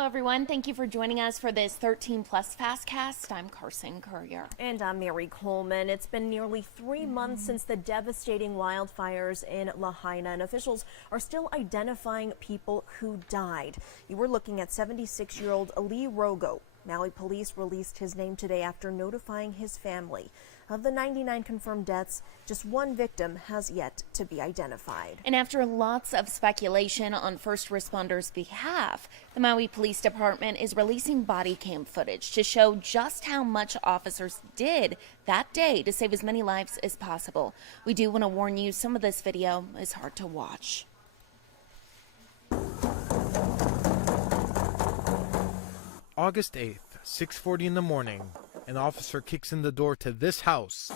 Hello, everyone. Thank you for joining us for this 13 Plus FastCast. I'm Carson Courier. And I'm Mary Coleman. It's been nearly 3 months since the devastating wildfires in Lahaina, and officials are still identifying people who died. You were looking at 76-year-old Ali Rogo. Maui police released his name today after notifying his family. Of the 99 confirmed deaths, just one victim has yet to be identified. And after lots of speculation on first responders' behalf, the Maui Police Department is releasing body cam footage to show just how much officers did that day to save as many lives as possible. We do want to warn you, some of this video is hard to watch. August 8th, 6:40 in the morning, an officer kicks in the door to this house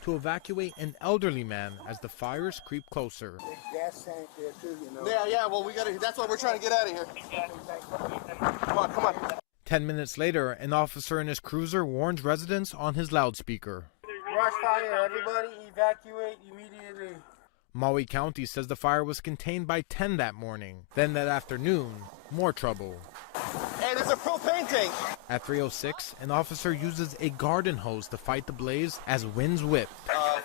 to evacuate an elderly man as the fires creep closer. Gas tank there too, you know. Yeah, well, that's why we're trying to get out of here. Come on. 10 minutes later, an officer in his cruiser warns residents on his loudspeaker. Brush fire, everybody evacuate immediately. Maui County says the fire was contained by 10 that morning. Then that afternoon, more trouble. Hey, there's a propane tank. At 3:06, an officer uses a garden hose to fight the blaze as winds whip.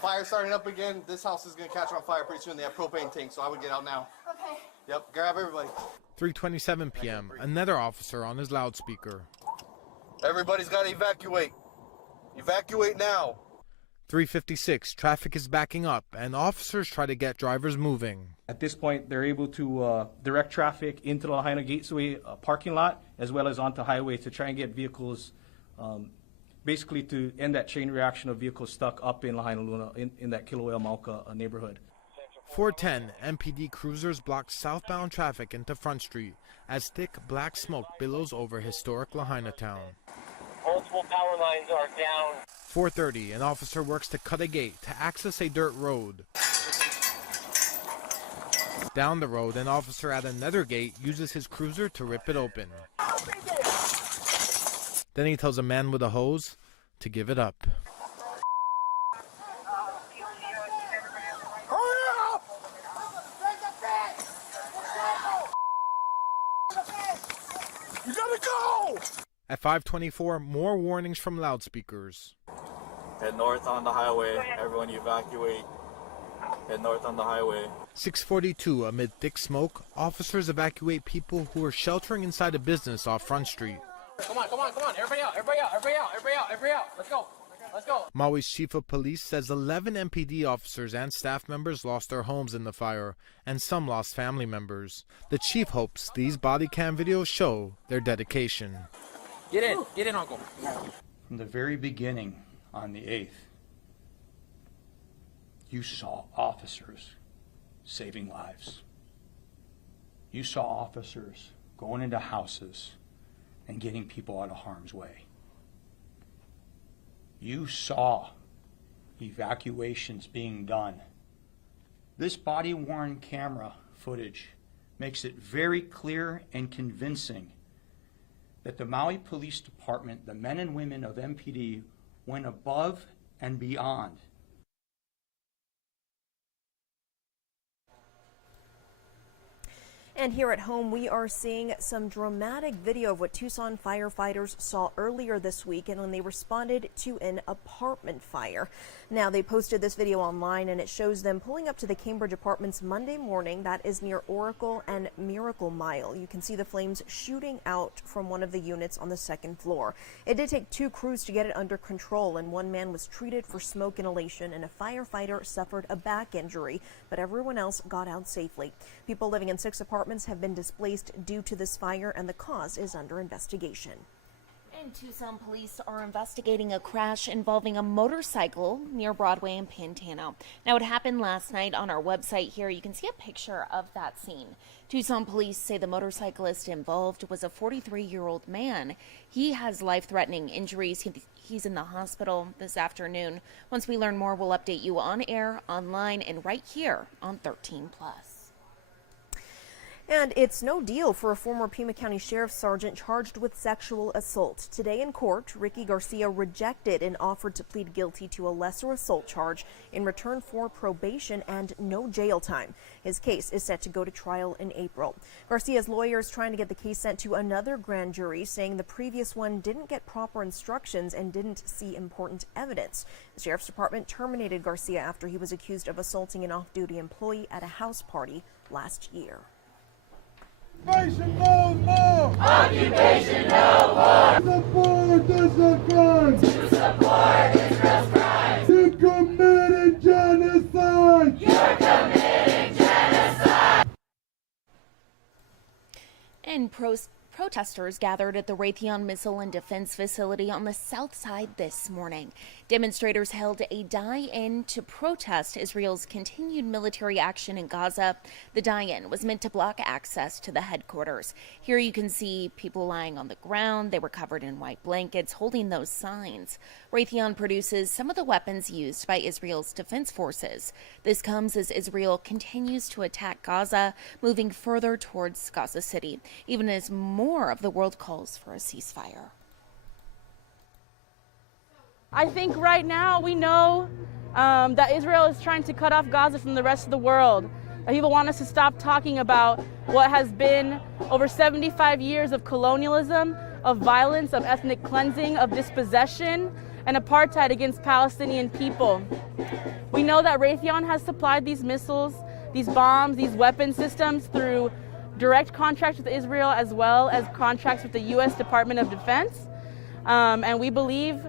Fire starting up again. This house is going to catch on fire pretty soon. They have propane tanks, so I would get out now. Okay. Yep, grab everybody. 3:27 p.m., another officer on his loudspeaker. Everybody's got to evacuate. Evacuate now. 3:56, traffic is backing up, and officers try to get drivers moving. At this point, they're able to direct traffic into the Lahaina Gateway parking lot, as well as onto highway to try and get vehicles, basically to end that chain reaction of vehicles stuck up in Lahaina Luna, in that Kilauea Mauka neighborhood. 4:10, MPD cruisers block southbound traffic into Front Street as thick black smoke billows over historic Lahaina town. Multiple power lines are down. 4:30, an officer works to cut a gate to access a dirt road. Down the road, an officer at another gate uses his cruiser to rip it open. Then he tells a man with a hose to give it up. You gotta go! At 5:24, more warnings from loudspeakers. Head north on the highway. Everyone evacuate. Head north on the highway. 6:42, amid thick smoke, officers evacuate people who are sheltering inside a business off Front Street. Come on. Everybody out. Let's go. Maui's chief of police says 11 MPD officers and staff members lost their homes in the fire, and some lost family members. The chief hopes these body cam videos show their dedication. Get in, Uncle. From the very beginning on the 8th, you saw officers saving lives. You saw officers going into houses and getting people out of harm's way. You saw evacuations being done. This body-worn camera footage makes it very clear and convincing that the Maui Police Department, the men and women of MPD, went above and beyond. And here at home, we are seeing some dramatic video of what Tucson firefighters saw earlier this week and when they responded to an apartment fire. Now, they posted this video online, and it shows them pulling up to the Cambridge Apartments Monday morning. That is near Oracle and Miracle Mile. You can see the flames shooting out from one of the units on the second floor. It did take 2 crews to get it under control, and one man was treated for smoke inhalation, and a firefighter suffered a back injury, but everyone else got out safely. People living in 6 apartments have been displaced due to this fire, and the cause is under investigation. And Tucson police are investigating a crash involving a motorcycle near Broadway and Pantano. Now, it happened last night. On our website here, you can see a picture of that scene. Tucson police say the motorcyclist involved was a 43-year-old man. He has life-threatening injuries. He's in the hospital this afternoon. Once we learn more, we'll update you on air, online, and right here on 13 Plus. And it's no deal for a former Pima County Sheriff's Sergeant charged with sexual assault. Today in court, Ricky Garcia rejected and offered to plead guilty to a lesser assault charge in return for probation and no jail time. His case is set to go to trial in April. Garcia's lawyer is trying to get the case sent to another grand jury, saying the previous one didn't get proper instructions and didn't see important evidence. The Sheriff's Department terminated Garcia after he was accused of assaulting an off-duty employee at a house party last year. Occupation no more! Occupation no more! Support this crime! To support Israel's crimes! You committed genocide! You're committing genocide! And protesters gathered at the Raytheon Missile and Defense Facility on the south side this morning. Demonstrators held a die-in to protest Israel's continued military action in Gaza. The die-in was meant to block access to the headquarters. Here you can see people lying on the ground. They were covered in white blankets holding those signs. Raytheon produces some of the weapons used by Israel's defense forces. This comes as Israel continues to attack Gaza, moving further towards Gaza City, even as more of the world calls for a ceasefire. I think right now we know that Israel is trying to cut off Gaza from the rest of the world. People want us to stop talking about what has been over 75 years of colonialism, of violence, of ethnic cleansing, of dispossession, and apartheid against Palestinian people. We know that Raytheon has supplied these missiles, these bombs, these weapon systems through direct contracts with Israel as well as contracts with the U.S. Department of Defense. And we believe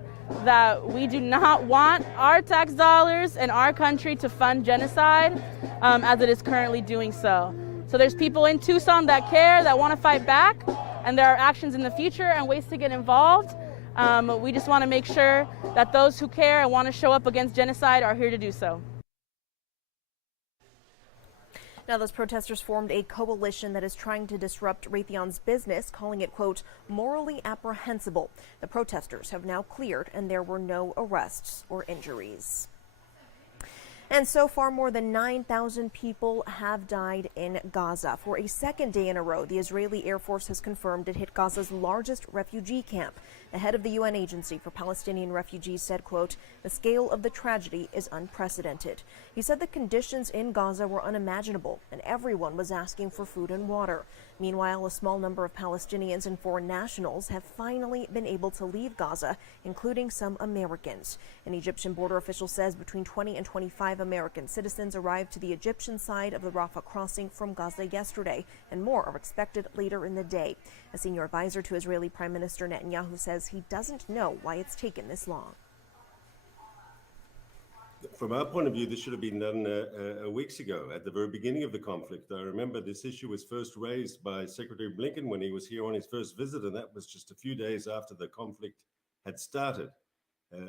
that we do not want our tax dollars and our country to fund genocide as it is currently doing so. So there's people in Tucson that care, that want to fight back, and there are actions in the future and ways to get involved. We just want to make sure that those who care and want to show up against genocide are here to do so. Now, those protesters formed a coalition that is trying to disrupt Raytheon's business, calling it, quote, morally apprehensible. The protesters have now cleared, and there were no arrests or injuries. And so far, more than 9,000 people have died in Gaza. For a second day in a row, the Israeli Air Force has confirmed it hit Gaza's largest refugee camp. The head of the UN Agency for Palestinian Refugees said, quote, the scale of the tragedy is unprecedented. He said the conditions in Gaza were unimaginable and everyone was asking for food and water. Meanwhile, a small number of Palestinians and foreign nationals have finally been able to leave Gaza, including some Americans. An Egyptian border official says between 20 and 25 American citizens arrived to the Egyptian side of the Rafah crossing from Gaza yesterday, and more are expected later in the day. A senior advisor to Israeli Prime Minister Netanyahu says he doesn't know why it's taken this long. From our point of view, this should have been done weeks ago, at the very beginning of the conflict. I remember this issue was first raised by Secretary Blinken when he was here on his first visit, and that was just a few days after the conflict had started.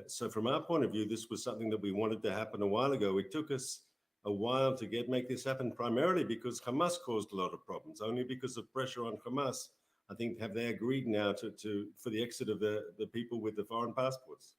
So from our point of view, this was something that we wanted to happen a while ago. It took us a while to make this happen, primarily because Hamas caused a lot of problems. Only because of pressure on Hamas, I think, have they agreed now for the exit of the people with the foreign passports.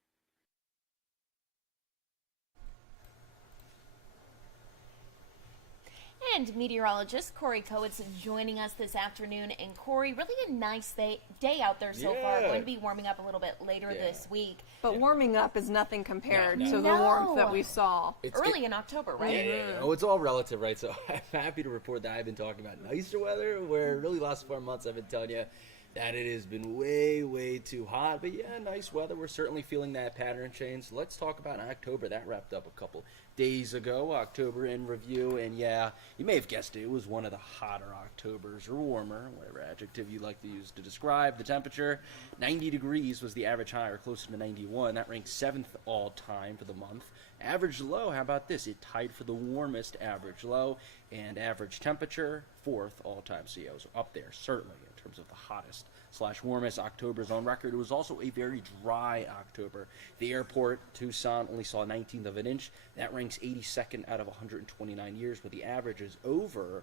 And meteorologist Corey Kowitz joining us this afternoon. And Corey, really a nice day out there so far. Going to be warming up a little bit later this week. But warming up is nothing compared to the warmth that we saw early in October, right? Yeah. Oh, it's all relative, right? So I'm happy to report that I've been talking about nicer weather, where really last 4 months I've been telling you that it has been way, way too hot. But yeah, nice weather. We're certainly feeling that pattern change. So let's talk about October. That wrapped up a couple days ago, October in review. And yeah, you may have guessed it. It was one of the hotter Octobers, or warmer, whatever adjective you like to use to describe the temperature. 90 degrees was the average high, or closer to 91. That ranked 7th all time for the month. Average low, how about this? It tied for the warmest average low, and average temperature, 4th all time. So yeah, it was up there, certainly, in terms of the hottest / warmest Octobers on record. It was also a very dry October. The airport, Tucson, only saw 1/19 of an inch. That ranks 82nd out of 129 years, but the average is over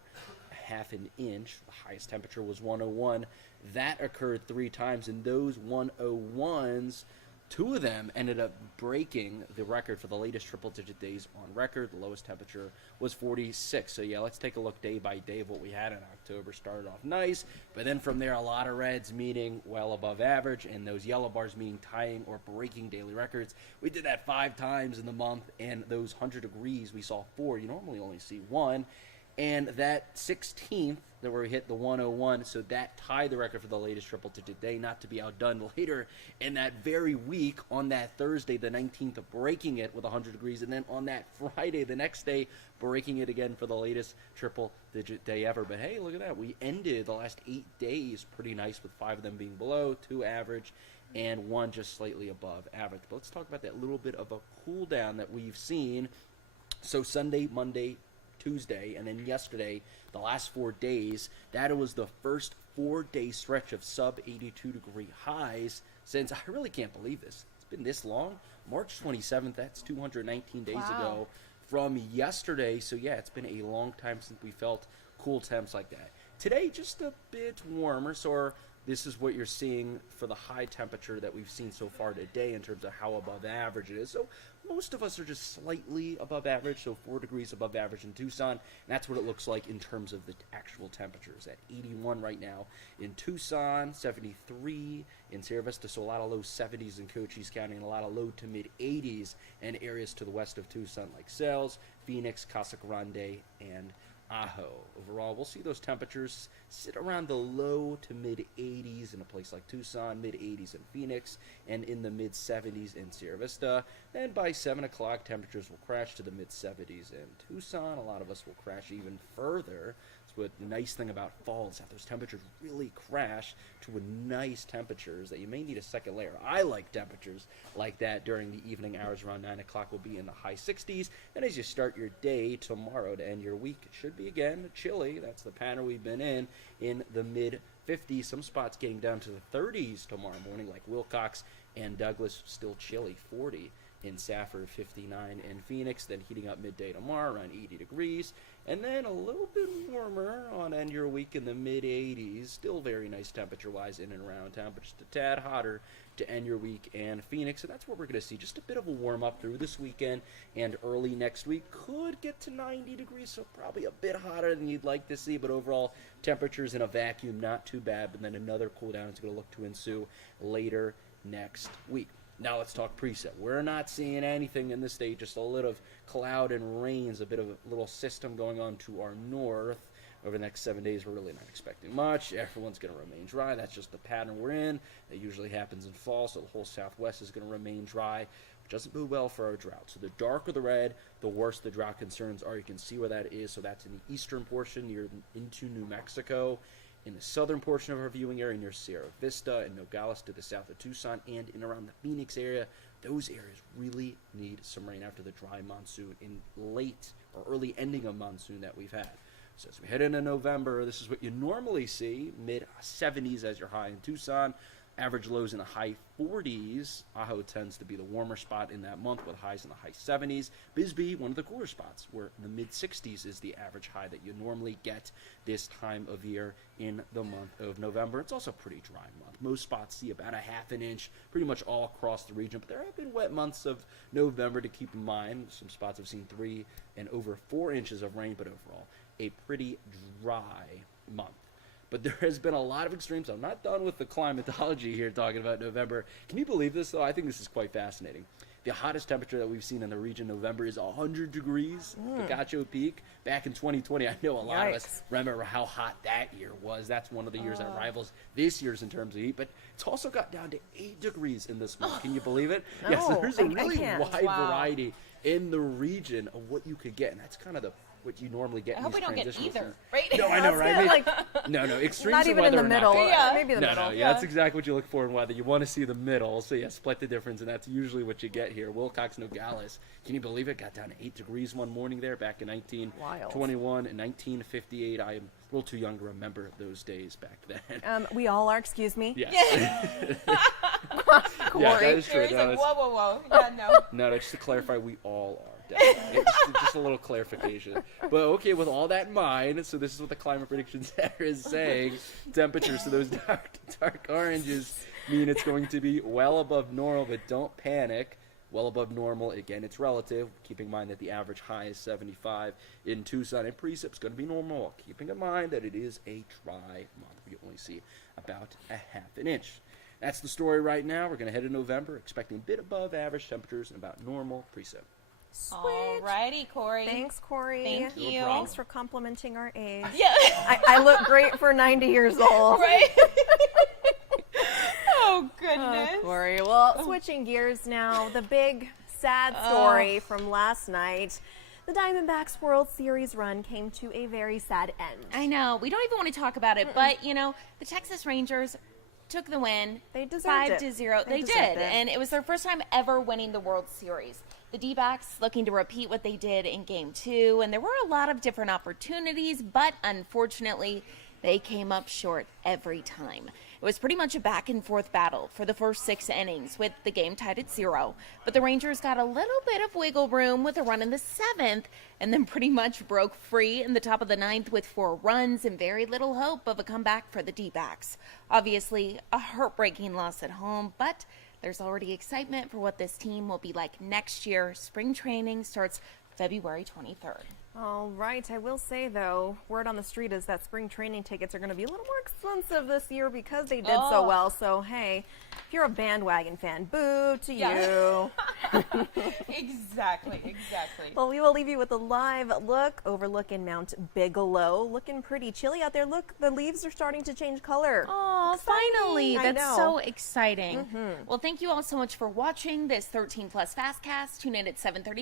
½ an inch. The highest temperature was 101. That occurred 3 times, and those 101s 2 of them ended up breaking the record for the latest triple-digit days on record. The lowest temperature was 46. So, yeah, let's take a look day by day of what we had in October. Started off nice, but then from there, a lot of reds, meaning well above average, and those yellow bars meaning tying or breaking daily records. We did that 5 times in the month, and those 100 degrees, we saw 4. You normally only see 1. And that 16th, that where we hit the 101, so that tied the record for the latest triple-digit day, not to be outdone later in that very week on that Thursday, the 19th, breaking it with 100 degrees, and then on that Friday, the next day, breaking it again for the latest triple-digit day ever. But hey, look at that. We ended the last 8 days pretty nice with 5 of them being below, 2 average, and 1 just slightly above average. But let's talk about that little bit of a cool down that we've seen. So Sunday, Monday, Tuesday, and then yesterday, the last 4 days, that was the first 4-day stretch of sub 82 degree highs since, I really can't believe this, it's been this long. March 27th, that's 219 days ago from yesterday. So yeah, it's been a long time since we felt cool temps like that. Today, just a bit warmer, so this is what you're seeing for the high temperature that we've seen so far today in terms of how above average it is. So most of us are just slightly above average, so 4 degrees above average in Tucson. And that's what it looks like in terms of the actual temperatures. At 81 right now in Tucson, 73 in Sierra Vista, so a lot of low 70s in Cochise County, and a lot of low to mid 80s in areas to the west of Tucson like Sales, Phoenix, Casa Grande, and Ajo. Overall, we'll see those temperatures sit around the low to mid 80s in a place like Tucson, mid 80s in Phoenix, and in the mid 70s in Sierra Vista. And by 7 o'clock, temperatures will crash to the mid 70s in Tucson. A lot of us will crash even further. That's what the nice thing about fall is that those temperatures really crash to a nice temperatures that you may need a second layer. I like temperatures like that during the evening hours. Around 9 o'clock will be in the high 60s. And as you start your day tomorrow to end your week, it should be again chilly. That's the pattern we've been in the mid 50s. Some spots getting down to the 30s tomorrow morning, like Wilcox and Douglas, still chilly, 40 in Safford, 59 in Phoenix, then heating up midday tomorrow around 80 degrees, and then a little bit warmer on end your week in the mid 80s. Still very nice temperature wise in and around town, but just a tad hotter to end your week and Phoenix. And that's what we're going to see, just a bit of a warm up through this weekend and early next week. Could get to 90 degrees, so probably a bit hotter than you'd like to see, but overall temperatures in a vacuum not too bad. But then another cool down is going to look to ensue later next week. Now let's talk preset. We're not seeing anything in this state, just a little cloud and rains, a bit of a little system going on to our north. Over the next 7 days, we're really not expecting much. Everyone's going to remain dry. That's just the pattern we're in. That usually happens in fall, so the whole southwest is going to remain dry, which doesn't bode well for our drought. So the darker the red, the worse the drought concerns are. You can see where that is. So that's in the eastern portion near into New Mexico, in the southern portion of our viewing area near Sierra Vista and Nogales to the south of Tucson, and in around the Phoenix area. Those areas really need some rain after the dry monsoon in late or early ending of monsoon that we've had. So as we head into November, this is what you normally see, mid-70s as your high in Tucson, average lows in the high 40s. Ajo tends to be the warmer spot in that month with highs in the high 70s. Bisbee, one of the cooler spots, where the mid-60s is the average high that you normally get this time of year in the month of November. It's also a pretty dry month. Most spots see about a half an inch pretty much all across the region, but there have been wet months of November to keep in mind. Some spots have seen 3 and over 4 inches of rain, but overall a pretty dry month. But there has been a lot of extremes. I'm not done with the climatology here talking about November. Can you believe this, though? I think this is quite fascinating. The hottest temperature that we've seen in the region in November is 100 degrees, Picacho Peak, back in 2020. I know a lot of us remember how hot that year was. That's one of the years that rivals this year's in terms of heat. But it's also got down to 8 degrees in this month. Can you believe it? No, yes, there's a really wide Wow. variety in the region of what you could get. And that's kind of what you normally get I in hope these we don't get transitional either, seasons. right? No, I know, right? Like, No, extremes not in even in weather the are not middle. good. Yeah. Maybe the No, middle. yeah, that's exactly what you look for in weather. You want to see the middle, so yeah, split the difference, and that's usually what you get here. Wilcox, Nogales, can you believe it? Got down to 8 degrees one morning there back in 1921 and 1958. I am a little too young to remember those days back then. We all are, excuse me. Yes. Corey. Yeah, that is true. He's No, like, it's- whoa. Yeah, no. No, just to clarify, we all are. Definitely. just a little clarification. But okay, with all that in mind, so this is what the Climate Prediction Center is saying. Temperatures, so those dark oranges mean it's going to be well above normal, but don't panic. Well above normal, again, it's relative, keeping in mind that the average high is 75 in Tucson, and precip's going to be normal, keeping in mind that it is a dry month. We only see about a half an inch. That's the story right now. We're going to head to November, expecting a bit above average temperatures and about normal precip. Sweet. Alrighty, Corey. Thanks, Corey. Thank you. Thanks for complimenting our age. Yeah. I look great for 90 years old. Right? Oh, goodness. Oh, Corey. Well, switching gears now, the big sad story from last night. The Diamondbacks World Series run came to a very sad end. I know. We don't even want to talk about it, but, you know, the Texas Rangers took the win. They deserved it. 5-0. They deserved did. it. And it was their first time ever winning the World Series. The D-backs looking to repeat what they did in Game 2, and there were a lot of different opportunities, but unfortunately, they came up short every time. It was pretty much a back-and-forth battle for the first 6 innings, with the game tied at 0. But the Rangers got a little bit of wiggle room with a run in the 7th, and then pretty much broke free in the top of the 9th with 4 runs and very little hope of a comeback for the D-backs. Obviously, a heartbreaking loss at home, but there's already excitement for what this team will be like next year. Spring training starts February 23rd. All right. I will say, though, word on the street is that spring training tickets are going to be a little more expensive this year because they did so well. So, hey, if you're a bandwagon fan, boo to you. Exactly. Well, we will leave you with a live look overlooking Mount Bigelow. Looking pretty chilly out there. Look, the leaves are starting to change color. Oh, finally. I That's know. so exciting. Well, thank you all so much for watching this 13 Plus FastCast. Tune in at 7:30.